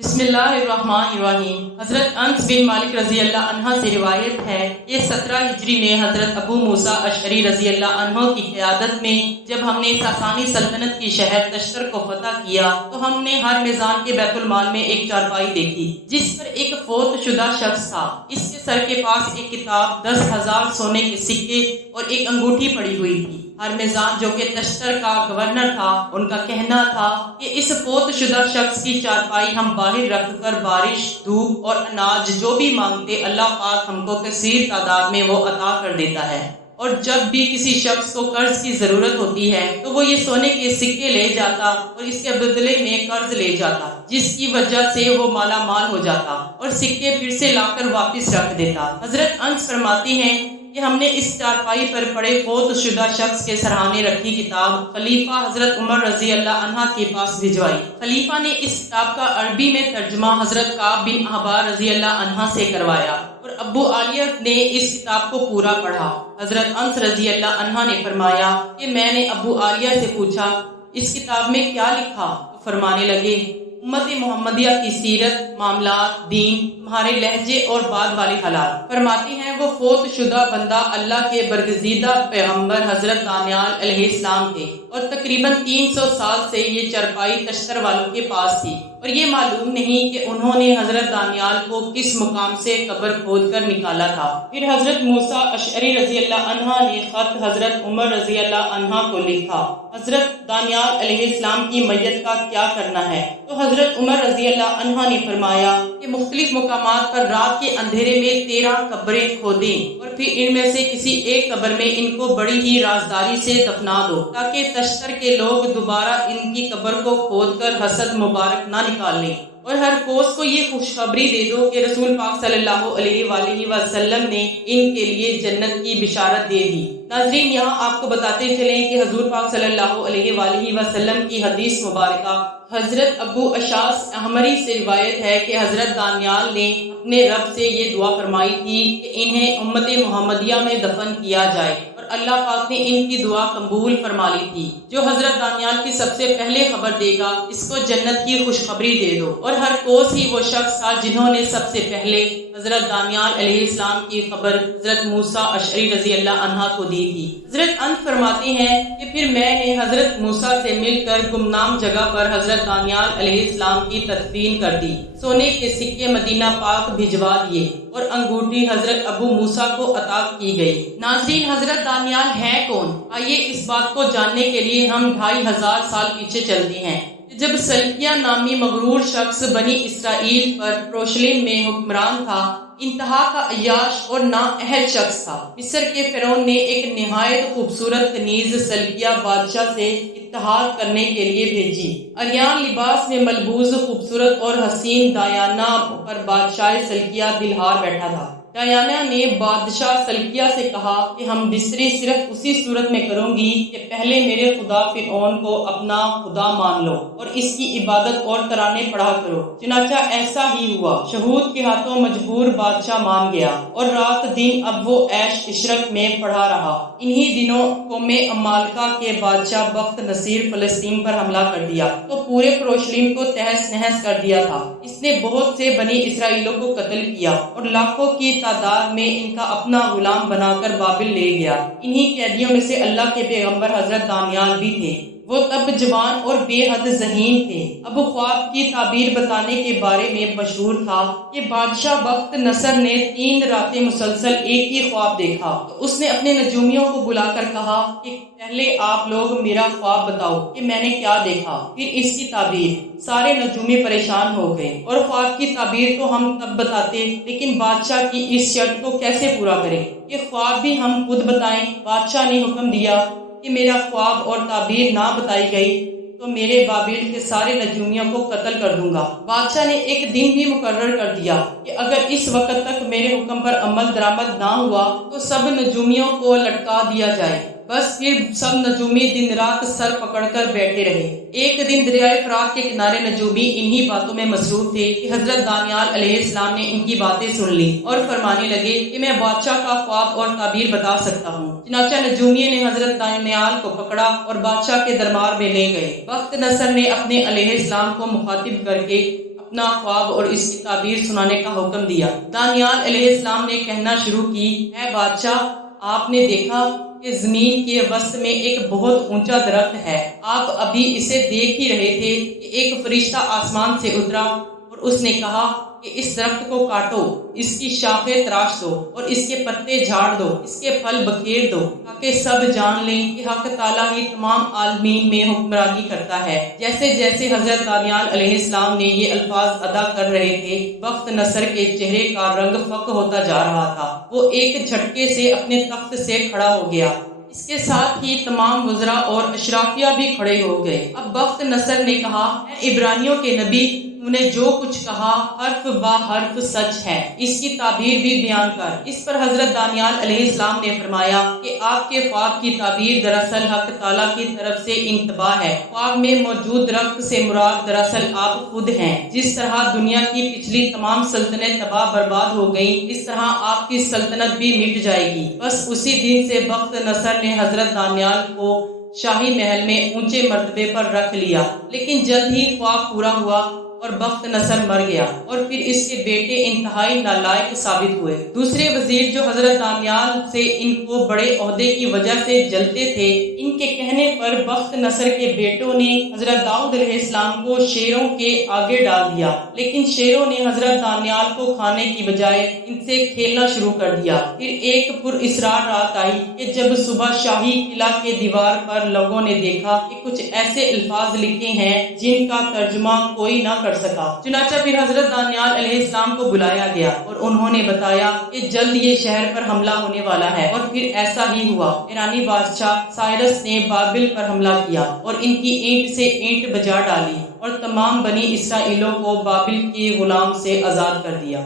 بسم اللہ الرحمن الرحیم۔ حضرت انس بن مالک رضی اللہ عنہ سے روایت ہے کہ 17 ہجری میں حضرت ابو موسیٰ اشعری رضی اللہ عنہ کی قیادت میں جب ہم نے ساسانی سلطنت کی شہر تشتر کو فتح کیا تو ہم نے ہر میزان کے بیت المال میں ایک چارپائی دیکھی جس پر ایک فوت شدہ شخص تھا۔ اس کے سر کے پاس ایک کتاب، 10,000 سونے کے سکے اور ایک انگوٹھی پڑی ہوئی تھی۔ ہر میزان جو کہ تشتر کا گورنر تھا، ان کا کہنا تھا کہ اس فوت شدہ شخص کی چارپائی ہم باہر رکھ کر بارش، دھوپ اور اناج جو بھی مانگتے اللہ پاک ہم کو کثیر تعداد میں وہ عطا کر دیتا ہے، اور جب بھی کسی شخص کو قرض کی ضرورت ہوتی ہے تو وہ یہ سونے کے سکے لے جاتا اور اس کے بدلے میں قرض لے جاتا، جس کی وجہ سے وہ مالا مال ہو جاتا اور سکے پھر سے لا کر واپس رکھ دیتا۔ حضرت انس فرماتی ہیں کہ ہم نے اس چارپائی پر پڑے فوت شدہ شخص کے سرہانے رکھی کتاب خلیفہ حضرت عمر رضی اللہ عنہ کے پاس بھجوائی۔ خلیفہ نے اس کتاب کا عربی میں ترجمہ حضرت کعب بن احبار رضی اللہ عنہ سے کروایا اور ابو عالیہ نے اس کتاب کو پورا پڑھا۔ حضرت انس رضی اللہ عنہ نے فرمایا کہ میں نے ابو عالیہ سے پوچھا، اس کتاب میں کیا لکھا؟ تو فرمانے لگے، امت محمدیہ کی سیرت، معاملات، دین، تمہارے لہجے اور بعد والی حالات۔ فرماتی ہیں وہ فوت شدہ بندہ اللہ کے برگزیدہ پیغمبر حضرت دانیال علیہ السلام تھے، اور تقریباً 300 سال سے یہ چرپائی تشتر والوں کے پاس تھی، اور یہ معلوم نہیں کہ انہوں نے حضرت دانیال کو کس مقام سے قبر کھود کر نکالا تھا۔ پھر حضرت موسیٰ اشعری رضی اللہ عنہ نے خط حضرت عمر رضی اللہ عنہ کو لکھا، حضرت دانیال علیہ السلام کی میت کا کیا کرنا ہے؟ تو حضرت عمر رضی اللہ عنہ نے فرمایا کہ مختلف مقامات پر رات کے اندھیرے میں 13 قبریں کھودیں، اور پھر ان میں سے کسی ایک قبر میں ان کو بڑی ہی رازداری سے دفنا دو، تاکہ تشتر کے لوگ دوبارہ ان کی قبر کو کھود کر حسد مبارک نہ نکال لیں، اور ہر کوس کو یہ خوشخبری دے دو کہ رسول پاک صلی اللہ علیہ وآلہ وسلم نے ان کے لیے جنت کی بشارت دے دی۔ ناظرین، یہاں آپ کو بتاتے چلیں کہ حضور پاک صلی اللہ علیہ وآلہ وسلم کی حدیث مبارکہ حضرت ابو اشعث احمری سے روایت ہے کہ حضرت دانیال نے اپنے رب سے یہ دعا فرمائی تھی کہ انہیں امت محمدیہ میں دفن کیا جائے، اور اللہ پاک نے ان کی دعا قبول فرما لی تھی۔ جو حضرت دانیال کی سب سے پہلے خبر دے گا اس کو جنت کی خوشخبری دے دو، اور ہر کوس ہی وہ شخص تھا جنہوں نے سب سے پہلے حضرت دانیال علیہ السلام کی خبر حضرت موسیٰ اشعری رضی اللہ عنہ کو دی تھی۔ حضرت انس فرماتی ہیں کہ پھر میں نے حضرت موسیٰ سے مل کر گمنام جگہ پر حضرت دانیال علیہ السلام کی تدفین کر دی، سونے کے سکے مدینہ پاک بھجوا دیے، اور انگوٹھی حضرت ابو موسیٰ کو عطا کی گئی۔ ناظرین، حضرت دانیال ہے کون؟ آئیے اس بات کو جاننے کے لیے ہم 2500 سال پیچھے چلتے ہیں، جب سلکیہ نامی مغرور شخص بنی اسرائیل پر یروشلم میں حکمران تھا، انتہا کا عیاش اور نااہل شخص تھا۔ مصر کے فرعون نے ایک نہایت خوبصورت کنیز سلکیہ بادشاہ سے اتحاد کرنے کے لیے بھیجی۔ عریان لباس میں ملبوس خوبصورت اور حسین ڈایانا پر بادشاہ سلکیہ دلہار بیٹھا تھا۔ ڈایانا نے بادشاہ سلکیہ سے کہا کہ ہم بستری صرف اسی صورت میں کروں گی کہ پہلے میرے خدا فرعون کو اپنا خدا مان لو اور اس کی عبادت اور ترانے پڑھا کرو۔ چنانچہ ایسا ہی ہوا، شہود کے ہاتھوں مجبور بادشاہ مان گیا، اور رات دن اب وہ عیش عشرت میں پڑھا رہا۔ انہی دنوں قوم عمالقہ کے بادشاہ بخت نصیر فلسطین پر حملہ کر دیا تو پورے یروشلم کو تہس نہس کر دیا تھا۔ اس نے بہت سے بنی اسرائیلوں کو قتل کیا اور لاکھوں کی تعداد میں ان کا اپنا غلام بنا کر بابل لے گیا۔ انہی قیدیوں میں سے اللہ کے پیغمبر حضرت دانیال بھی تھے۔ وہ تب جوان اور بے حد ذہین تھے۔ اب خواب کی تعبیر بتانے کے بارے میں مشہور تھا کہ بادشاہ بخت نصر نے 3 راتیں مسلسل ایک ہی خواب دیکھا، تو اس نے اپنے نجومیوں کو بلا کر کہا کہ پہلے آپ لوگ میرا خواب بتاؤ کہ میں نے کیا دیکھا، پھر اس کی تعبیر۔ سارے نجومی پریشان ہو گئے، اور خواب کی تعبیر تو ہم تب بتاتے، لیکن بادشاہ کی اس شرط کو کیسے پورا کریں کہ خواب بھی ہم خود بتائیں۔ بادشاہ نے حکم دیا کہ میرا خواب اور تعبیر نہ بتائی گئی تو میرے بابل کے سارے نجومیوں کو قتل کر دوں گا۔ بادشاہ نے ایک دن بھی مقرر کر دیا کہ اگر اس وقت تک میرے حکم پر عمل درآمد نہ ہوا تو سب نجومیوں کو لٹکا دیا جائے۔ بس پھر سب نجومی دن رات سر پکڑ کر بیٹھے رہے۔ ایک دن دریائے فرات کے کنارے نجومی انہی باتوں میں مصروف تھے کہ حضرت دانیال علیہ السلام نے ان کی باتیں سن لی اور فرمانے لگے کہ میں بادشاہ کا خواب اور تعبیر بتا سکتا ہوں۔ چنانچہ نجومیوں نے حضرت دانیال کو پکڑا اور بادشاہ کے دربار میں لے گئے۔ بخت نصر نے اپنے علیہ السلام کو مخاطب کر کے اپنا خواب اور اس کی تعبیر سنانے کا حکم دیا۔ دانیال علیہ السلام نے کہنا شروع کی، اے بادشاہ، آپ نے دیکھا کہ زمین کے وسط میں ایک بہت اونچا درخت ہے۔ آپ ابھی اسے دیکھ ہی رہے تھے کہ ایک فرشتہ آسمان سے اترا اور اس نے کہا کہ اس درخت کو کاٹو، اس کی شاخیں تراش دو اور اس کے پتے جھاڑ دو، اس کے پھل بکھیر دو، تاکہ سب جان لیں کہ حق تعالیٰ ہی تمام عالمین میں حکمرانی کرتا ہے۔ جیسے جیسے حضرت دانیال علیہ السلام نے یہ الفاظ ادا کر رہے تھے، بخت نصر کے چہرے کا رنگ فق ہوتا جا رہا تھا۔ وہ ایک جھٹکے سے اپنے تخت سے کھڑا ہو گیا۔ اس کے ساتھ ہی تمام وزراء اور اشرافیہ بھی کھڑے ہو گئے۔ اب بخت نصر نے کہا، اے عبرانیوں کے نبی، تو نے جو کچھ کہا حرف با حرف سچ ہے، اس کی تعبیر بھی بیان کر۔ اس پر حضرت دانیال علیہ السلام نے فرمایا کہ آپ کے خواب کی تعبیر دراصل حق تعالیٰ کی طرف سے انتباہ ہے۔ خواب میں موجود درخت سے مراد دراصل آپ خود ہیں۔ جس طرح دنیا کی پچھلی تمام سلطنتیں تباہ برباد ہو گئیں، اس طرح آپ کی سلطنت بھی مٹ جائے گی۔ بس اسی دن سے بخت نصر نے حضرت دانیال کو شاہی محل میں اونچے مرتبے پر رکھ لیا، لیکن جلد ہی خواب پورا ہوا اور بخت نصر مر گیا، اور پھر اس کے بیٹے انتہائی نالائق ثابت ہوئے۔ دوسرے وزیر جو حضرت دانیال سے ان کو بڑے عہدے کی وجہ سے جلتے تھے، ان کے کہنے پر بخت نصر کے بیٹوں نے حضرت داؤد علیہ السلام کو شیروں کے آگے ڈال دیا، لیکن شیروں نے حضرت دانیال کو کھانے کی بجائے ان سے کھیلنا شروع کر دیا۔ پھر ایک پراسرار رات آئی کہ جب صبح شاہی قلعہ کے دیوار پر لوگوں نے دیکھا کہ کچھ ایسے الفاظ لکھے ہیں جن کا ترجمہ کوئی نہ کر سکا۔ چنانچہ پھر حضرت دانیال علیہ السلام کو بلایا گیا اور انہوں نے بتایا کہ جلد یہ شہر پر حملہ ہونے والا ہے، اور پھر ایسا ہی ہوا۔ ایرانی بادشاہ سائرس نے بابل پر حملہ کیا اور ان کی اینٹ سے اینٹ بجا ڈالی اور تمام بنی اسرائیلوں کو بابل کے غلام سے آزاد کر دیا۔